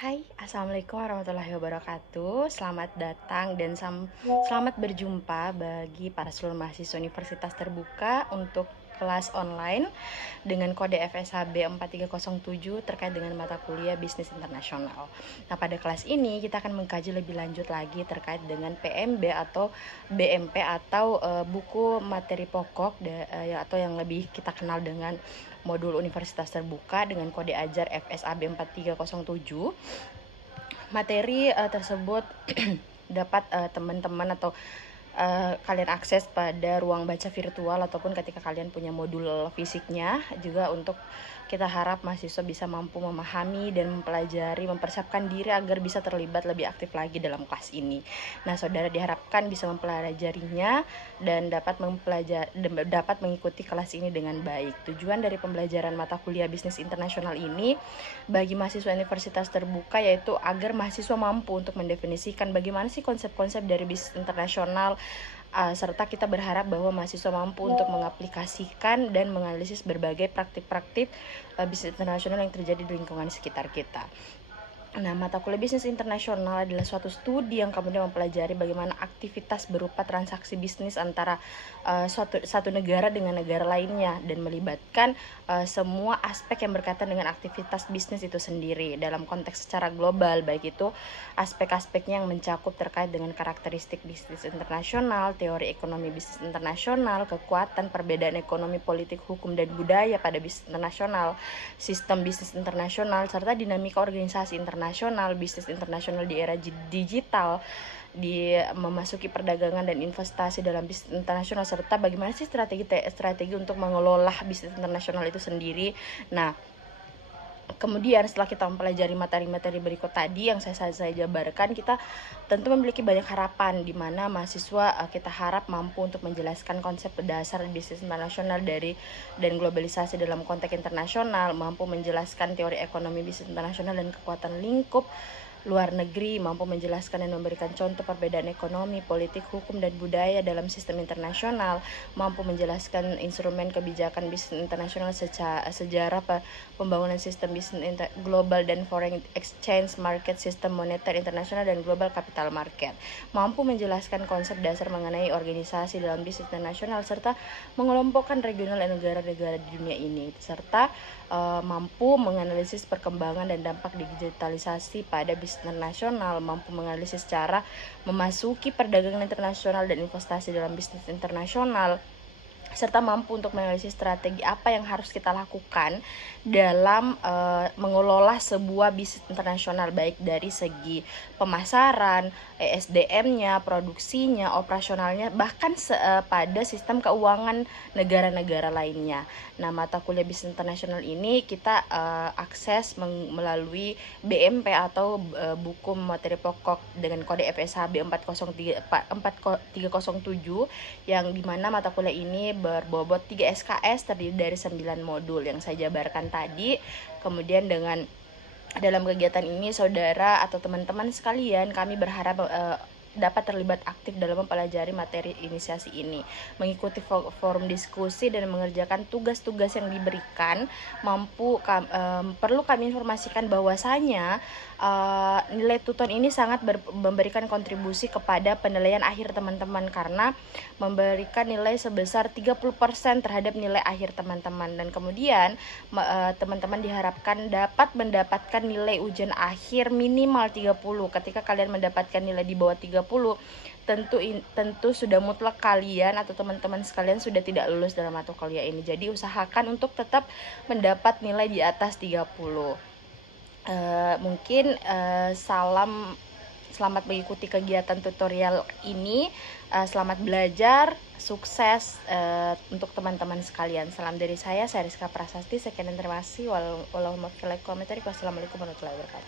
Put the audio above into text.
Hai, Assalamualaikum warahmatullahi wabarakatuh. Selamat datang dan selamat berjumpa bagi para seluruh mahasiswa Universitas Terbuka untuk kelas online dengan kode FSHB 4307 terkait dengan mata kuliah Bisnis Internasional. Nah, pada kelas ini kita akan mengkaji lebih lanjut lagi terkait dengan PMB atau BMP atau buku materi pokok atau yang lebih kita kenal dengan modul Universitas Terbuka dengan kode ajar FSAB 4307. Materi tersebut dapat teman-teman atau kalian akses pada ruang baca virtual ataupun ketika kalian punya modul fisiknya, juga untuk kita harap mahasiswa bisa mampu memahami dan mempelajari, mempersiapkan diri agar bisa terlibat lebih aktif lagi dalam kelas ini. Nah, saudara diharapkan bisa mempelajarinya dan dapat mengikuti kelas ini dengan baik. Tujuan dari pembelajaran mata kuliah bisnis internasional ini bagi mahasiswa Universitas Terbuka yaitu agar mahasiswa mampu untuk mendefinisikan bagaimana sih konsep-konsep dari bisnis internasional, serta kita berharap bahwa mahasiswa mampu untuk mengaplikasikan dan menganalisis berbagai praktik-praktik bisnis internasional yang terjadi di lingkungan sekitar kita. Nah, mata kuliah bisnis internasional adalah suatu studi yang kemudian mempelajari bagaimana aktivitas berupa transaksi bisnis antara satu negara dengan negara lainnya dan melibatkan semua aspek yang berkaitan dengan aktivitas bisnis itu sendiri dalam konteks secara global, baik itu aspek-aspeknya yang mencakup terkait dengan karakteristik bisnis internasional, teori ekonomi bisnis internasional, kekuatan perbedaan ekonomi, politik, hukum, dan budaya pada bisnis internasional, sistem bisnis internasional, serta dinamika organisasi internasional, bisnis internasional di era digital, di memasuki perdagangan dan investasi dalam bisnis internasional, serta bagaimana sih strategi untuk mengelola bisnis internasional itu sendiri. Nah, kemudian setelah kita mempelajari materi-materi berikut tadi yang saya jabarkan, kita tentu memiliki banyak harapan di mana mahasiswa kita harap mampu untuk menjelaskan konsep dasar bisnis internasional dan globalisasi dalam konteks internasional, mampu menjelaskan teori ekonomi bisnis internasional dan kekuatan lingkup luar negeri, mampu menjelaskan dan memberikan contoh perbedaan ekonomi, politik, hukum, dan budaya dalam sistem internasional, mampu menjelaskan instrumen kebijakan bisnis internasional, sejarah pembangunan sistem bisnis global dan foreign exchange market, sistem moneter internasional, dan global capital market, mampu menjelaskan konsep dasar mengenai organisasi dalam bisnis internasional, serta mengelompokkan regional dan negara-negara di dunia ini, serta mampu menganalisis perkembangan dan dampak digitalisasi pada bisnis internasional, mampu menganalisis cara memasuki perdagangan internasional dan investasi dalam bisnis internasional, serta mampu untuk menganalisis strategi apa yang harus kita lakukan dalam mengelola sebuah bisnis internasional, baik dari segi pemasaran, SDM-nya, produksinya, operasionalnya, bahkan pada sistem keuangan negara-negara lainnya. Nah, mata kuliah bisnis internasional ini kita akses melalui BMP atau buku materi pokok dengan kode FSHB 4307, yang dimana mata kuliah ini berbobot 3 SKS terdiri dari 9 modul yang saya jabarkan tadi. Kemudian dalam kegiatan ini saudara atau teman-teman sekalian, kami berharap dapat terlibat aktif dalam mempelajari materi inisiasi ini, mengikuti forum diskusi dan mengerjakan tugas-tugas yang diberikan. Perlu kami informasikan bahwasanya nilai tuton ini sangat memberikan kontribusi kepada penilaian akhir teman-teman, karena memberikan nilai sebesar 30% terhadap nilai akhir teman-teman. Dan kemudian teman-teman diharapkan dapat mendapatkan nilai ujian akhir minimal 30. Ketika kalian mendapatkan nilai di bawah 30, tentu sudah mutlak kalian atau teman-teman sekalian sudah tidak lulus dalam mata kuliah ini. Jadi usahakan untuk tetap mendapat nilai di atas 30. Selamat mengikuti kegiatan tutorial ini. Selamat belajar, sukses untuk teman-teman sekalian. Salam dari saya Rizka Prasasti. Sekian dan terima kasih. Wassalamualaikum warahmatullahi wabarakatuh.